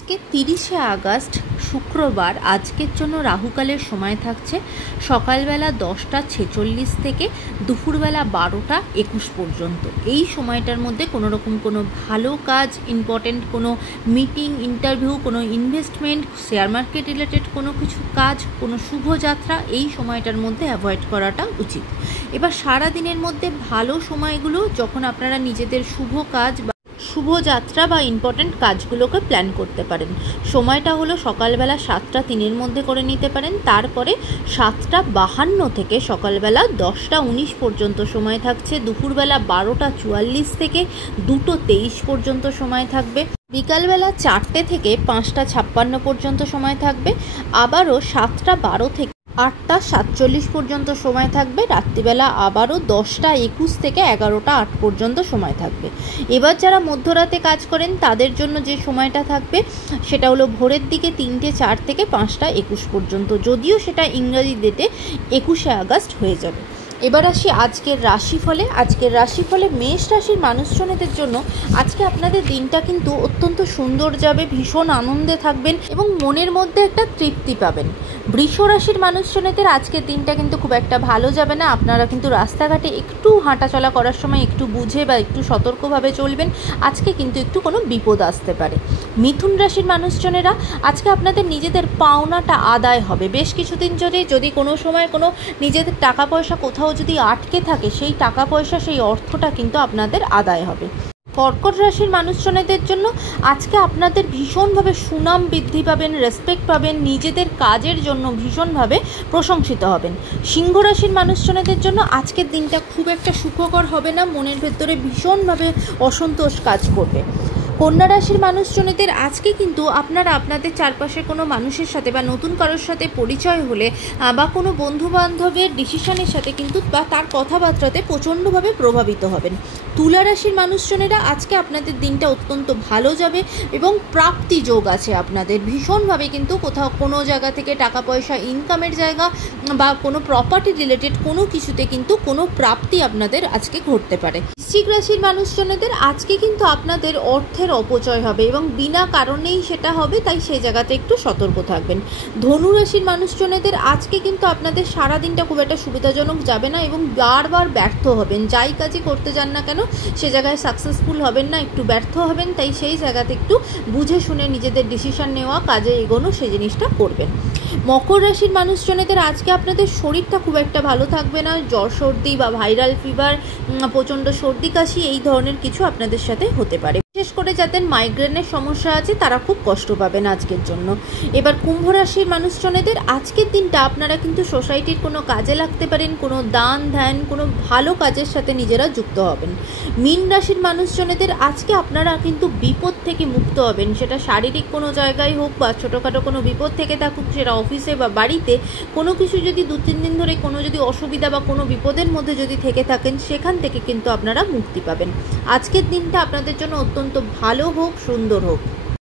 আজকে 30শে আগস্ট শুক্রবার। আজকের জন্য রাহুকালের সময় থাকছে সকালবেলা 10টা 46 থেকে দুপুরবেলা 12টা 21 পর্যন্ত। এই সময়টার মধ্যে কোনো রকম কোনো ভালো কাজ, ইম্পর্টেন্ট কোনো মিটিং, ইন্টারভিউ, কোনো ইনভেস্টমেন্ট, শেয়ার মার্কেট রিলেটেড কোনো কিছু কাজ, কোনো শুভযাত্রা এই সময়টার মধ্যে অ্যাভয়েড করাটা উচিত। এবার সারা দিনের মধ্যে ভালো সময়গুলো যখন আপনারা নিজেদের শুভ কাজ বা শুভযাত্রা বা ইম্পর্ট্যান্ট কাজগুলোকে প্ল্যান করতে পারেন। সময়টা হলো সকালবেলা 7টা 3 মধ্যে করে নিতে পারেন। তারপরে 7টা 52 থেকে সকালবেলা 10টা 19 পর্যন্ত সময় থাকছে। দুপুরবেলা 12টা 44 থেকে 2টো 23 পর্যন্ত সময় থাকবে। বিকালবেলা 4টে থেকে 5টা 56 পর্যন্ত সময় থাকবে। আবারও 7টা 12 থেকে 8টা 47 পর্যন্ত সময় থাকবে। রাত্রিবেলা আবারও 10টা 21 থেকে 11টা 8 পর্যন্ত সময় থাকবে। এবার যারা মধ্যরাতে কাজ করেন তাদের জন্য যে সময়টা থাকবে সেটা হলো ভোরের দিকে 3টে 4 থেকে 5টা 21 পর্যন্ত, যদিও সেটা ইংরাজি ডেটে 21শে আগস্ট হয়ে যাবে। এবার আসি আজকের রাশিফলে। আজকের রাশিফলে মেষ রাশির মানুষজনদের জন্য আজকে আপনাদের দিনটা কিন্তু অত্যন্ত সুন্দর যাবে, ভীষণ আনন্দে থাকবেন এবং মনের মধ্যে একটা তৃপ্তি পাবেন। বৃষ রাশির মানুষজনদের আজকের দিনটা কিন্তু খুব একটা ভালো যাবে না। আপনারা কিন্তু রাস্তাঘাটে একটু হাঁটাচলা করার সময় একটু বুঝে বা একটু সতর্কভাবে চলবেন। আজকে কিন্তু একটু কোনো বিপদ আসতে পারে। মিথুন রাশির মানুষজনেরা আজকে আপনাদের নিজেদের পাওনাটা আদায় হবে। বেশ কিছুদিন যদি কোনো সময় কোনো নিজেদের টাকা পয়সা কোথাও যদি আটকে থাকে, সেই টাকা পয়সা, সেই অর্থটা কিন্তু আপনাদের আদায় হবে। কর্কট রাশির মানুষজনদের জন্য আজকে আপনাদের ভীষণভাবে সুনাম বৃদ্ধি পাবেন, রেসপেক্ট পাবেন, নিজেদের কাজের জন্য ভীষণভাবে প্রশংসিত হবেন। সিংহ রাশির মানুষজনদের জন্য আজকের দিনটা খুব একটা সুখকর হবে না, মনের ভেতরে ভীষণভাবে অসন্তোষ কাজ করবে। কন্যা রাশির মানুষজনদের আজকে কিন্তু আপনারা আপনাদের চারপাশে কোনো মানুষের সাথে বা নতুন কারোর সাথে পরিচয় হলে বা কোনো বন্ধু বান্ধবের ডিসিশনের সাথে কিন্তু বা তার কথাবার্তাতে প্রচণ্ডভাবে প্রভাবিত হবেন। তুলা রাশির মানুষজনেরা আজকে আপনাদের দিনটা অত্যন্ত ভালো যাবে এবং প্রাপ্তি যোগ আছে আপনাদের ভীষণভাবে, কিন্তু কোথাও কোনো জায়গা থেকে টাকা পয়সা ইনকামের জায়গা বা কোনো প্রপার্টি রিলেটেড কোনো কিছুতে কিন্তু কোনো প্রাপ্তি আপনাদের আজকে ঘটতে পারে। বৃশ্চিক রাশির মানুষজনদের আজকে কিন্তু আপনাদের অর্থের অপচয় হবে এবং বিনা কারণেই সেটা হবে, তাই সেই জায়গাতে একটু সতর্ক থাকবেন। ধনু রাশির মানুষজনদের আজকে কিন্তু আপনাদের সারা দিনটা খুব একটা সুবিধাজনক যাবে না এবং বারবার ব্যর্থ হবেন। যাই কাজই করতে যান না কেন সে জায়গায় সাকসেসফুল হবেন না, একটু ব্যর্থ হবেন। তাই সেই জায়গাতে একটু বুঝে শুনে নিজেদের ডিসিশন নেওয়া, কাজে এগোনো, সেই জিনিসটা করবেন। মকর রাশির মানুষজনদের আজকে আপনাদের শরীরটা খুব একটা ভালো থাকবে না। জ্বর সর্দি বা ভাইরাল ফিভার, প্রচণ্ড সর্দি কাশি এই ধরনের কিছু আপনাদের সাথে হতে পারে। বিশেষ করে যাদের মাইগ্রেনের সমস্যা আছে তারা খুব কষ্ট পাবেন আজকের জন্য। এবার কুম্ভ রাশির মানুষজনদের আজকের দিনটা আপনারা কিন্তু সোসাইটির কোনো কাজে লাগতে পারেন, কোনো দান ধ্যান, কোনো ভালো কাজের সাথে নিজেরা যুক্ত হবেন। মীন রাশির মানুষজনদের আজকে আপনারা কিন্তু বিপদ থেকে মুক্ত হবেন, সেটা শারীরিক কোনো জায়গায় হোক বা ছোটোখাটো কোনো বিপদ থেকে থাকুক, সেটা অফিসে বা বাড়িতে কোনো কিছু যদি 2-3 দিন ধরে কোনো যদি অসুবিধা বা কোনো বিপদের মধ্যে যদি থেকে থাকেন, সেখান থেকে কিন্তু আপনারা মুক্তি পাবেন। আজকের দিনটা আপনাদের জন্য অত্যন্ত ভালো হোক, সুন্দর হোক।